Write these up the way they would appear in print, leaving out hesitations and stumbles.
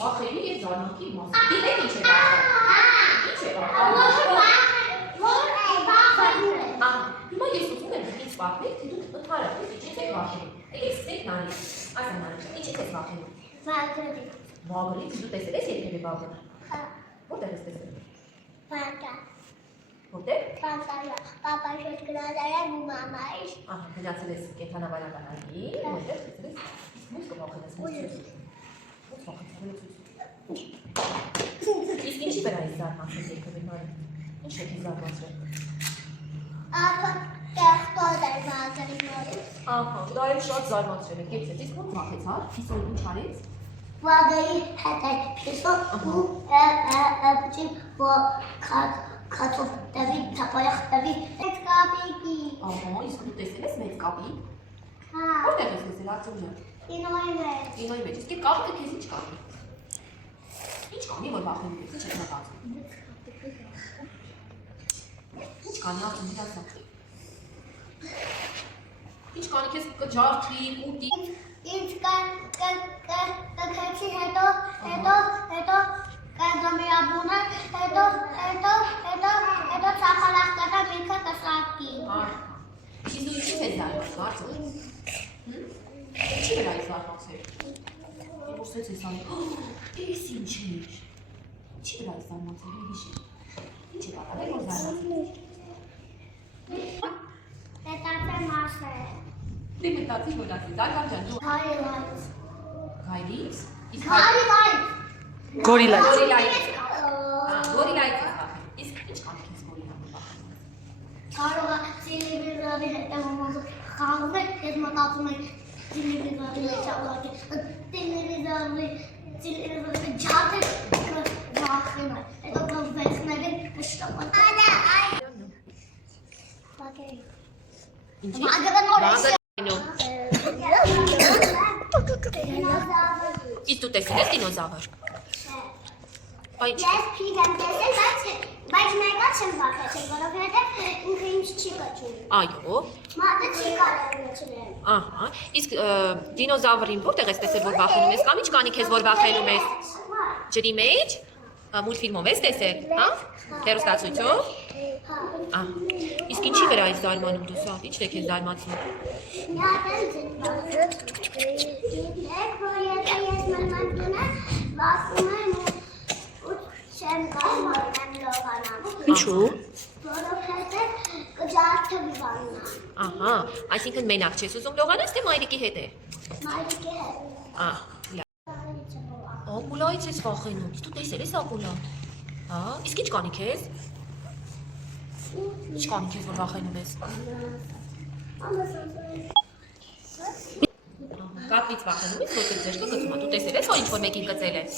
Վախերի և զարմանքի մասին։ Դիտեք ինչ է հիմա ես ուզում եմ ինձ պատմեք, թե դուք ընդհանրապես ինչից եք վախենում։ Եկեք սկսենք Նանից։ Ասա Նանից, ինչից եք վախենում։ Վագրից։ Վագրից, դու տեսել ես երբևէ վագր։ Որտեղ ես տեսել։ Պարտա։ Որտեղ։ Պարտայա։ Պապայի հետ գնացել եմ ու մամայից։ Գնացել ես կենդանաբանականների, որտեղ տեսել ես մուտք կվախենես։ Իսկ ինչի վրա ես զարմացել երբևէ Նանի։ Ինչ եք զարմացել։ Տեխտոտ էր վագրի նորից։ Դա էլ շատ զարմացրել եք, եկցեք, իսկ ոնց վախեցար, Փիսոն ինչ արեց։ Վագրի հետ էր Փիսոն ու պտին քաթով տևի, թապայախ տևի, մեծ կապիկի։ Իսկ դու տեսել ես մեծ կապի։ Հա։ Որտեղ ես տեսել արձումյա։ Կինոյի մեջ։ Կինոյի մեջ, իսկ կապիկը քեզ ինչ կապի։ Ինչ կանի, որ վախենում ես, ինչ եք մտածում։ Ինչ կանի արձում դասա։ Ինչ կանի քեզ կջարդի, ուտի։ Ինչ կքեցի հետո կգամիաբունը, հետո ծախալախ կտա ինքը կսրատկի։ Իսկ դու ինչի ես զարմացել, արձում։ Ինչի վրա ես զարմացել։ Ոսեց ես անի, ես ինչ էր։ Ինչի վրա ես զարմացել, հիշի։ Ինչ է պատահել, որ զարմացել։ Հետացեմ ասել։ Դե մտածի, որ ասի, Զարգան ջան, դու Գայլից։ Գայլից։ Գորիլայից։ Գորիլայից ես վախենում։ Իսկ ինչ կանի քեզ գորիլան վախենում։ Կարող է տելևիզորի հետ խաղում է, ես մտածում եմ տելևիզորի մեջ ավակի, տելևիզորի ջատը վախեն է, հետո կվեխներին կշտապան։ Ինչի։ Վագրը նոր է։ Իսկ դու տեսել ես դինոզավր։ Ես փիդ եմ տեսել, բայց մեկա չեմ վախեցել, որովհետև ինքը ինձ չի կոչում։ Այո։ Մատը չի կարող կոչնել։ Իսկ դինոզավրին որտեղ ես տեսել, որ վախենում ես, կամ ինչ կանի քեզ, որ վախենում ես։ Ջրի մեջ։ Մուլտֆիլմով ես տեսել, հա։ Հեռուստացույցով։ Իսկ ինչի վրա ես զարմանում դու սա, ի՞նչն է քեզ զարմացնում։ Մի հատ եմ գիտեք, որ եթե ես մաման տունը վախում եմ ու չեմ կարող եմ լողանալ։ Ինչու։ Որովհետև կջարդվի վաննա։ Այսինքն մենակ չես ուզում լողանաս, թե մայրիկի հետ է։ Մայրիկի հետ։ Ակուլայից ես վախենում, իսկ դու տեսել ես ակուլա։ Իսկ ինչ կանի քեզ։ Ինչ կանի քեզ, որ վախենում ես։ Կապից վախենում ես, որտեղ ձեր կգծում է, դու տեսել ես, որ ինչ-որ մեկին գծել ես։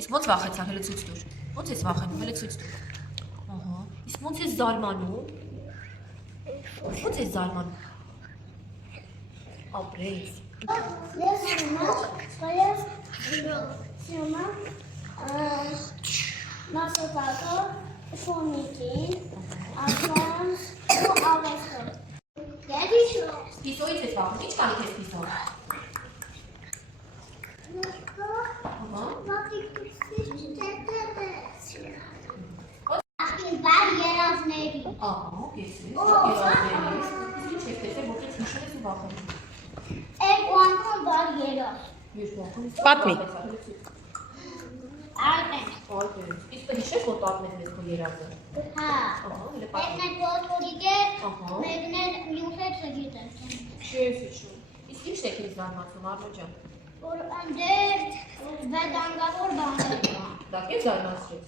Իսկ ոնց վախեցար, հենց ցույց տուր։ Ոնց ես վախենում, հենց ցույց տուր։ Իսկ ոնց ես զարմանում։ Ոնց ես զարմանում։ Ապրես։ Ես մասոտակը ֆոնիկին, ասան ու ավեստը։ Գերիշո։ Պիսոից ես վախում, ինչ կանի քեզ պիսոն։ Ախին բար երազների։ Կեսես, երազների։ Իսկ ինչ ես տեսել, որպես հիշում ես ու վախենում։ Երկու անգամ բար երազ։ Պատմի։ Արտեն։ Իսկ հիշես, որ պատմեց մեզ քո երազը։ Հա։ Մեկն է փոթորիկ է, մեկն է մյուսը չգիտեմ։ Չես հիշում։ Իսկ ի՞նչն է քեզ զարմացնում, Արմեն ջան։ Որ այնտեղ վեգանգավոր բաներ կան։ Դա քեզ զարմացրեց։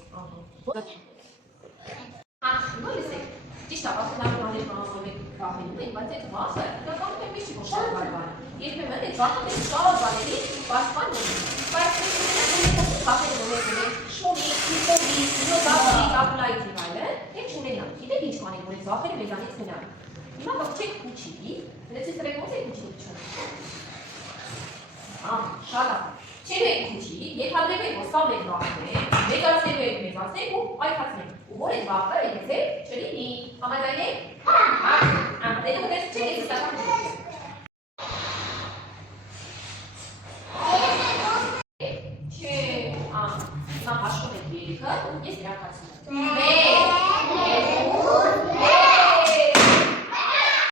Հիմա լսեք, ճիշտ է, ասենալու բաներ կանոնով վախենում ենք, բայց այդ վախը իրականում է միշտ ոչ շատ բան։ Երբեմն այդ վախը մենք շատ բաների պաշտպան ունենք։ Բայց վախերը ունենք շոմի, քիթովի, նոդավի, ապլայթի այլն, մենք չունենանք։ Գիտեք ինչ կանենք, որ այդ վախերը մեզանից գնան։ Հիմա ողջեք քուչի, լեցից տրեք ոնց է քուչի քուչը։ Շատ լավ։ Չեք քուչի, եկածեք որ սա մեկ վախն է, մեկ զարգացնենք ու այդացնենք։ Ու որ այդ վախը եթե չլինի, համաձայն եք։ Դե դուք դες չէ, ես ստացա։ Չէ, հիմա հաշվում եք 3-ը, ես դրակացնում եմ։ 1, 2,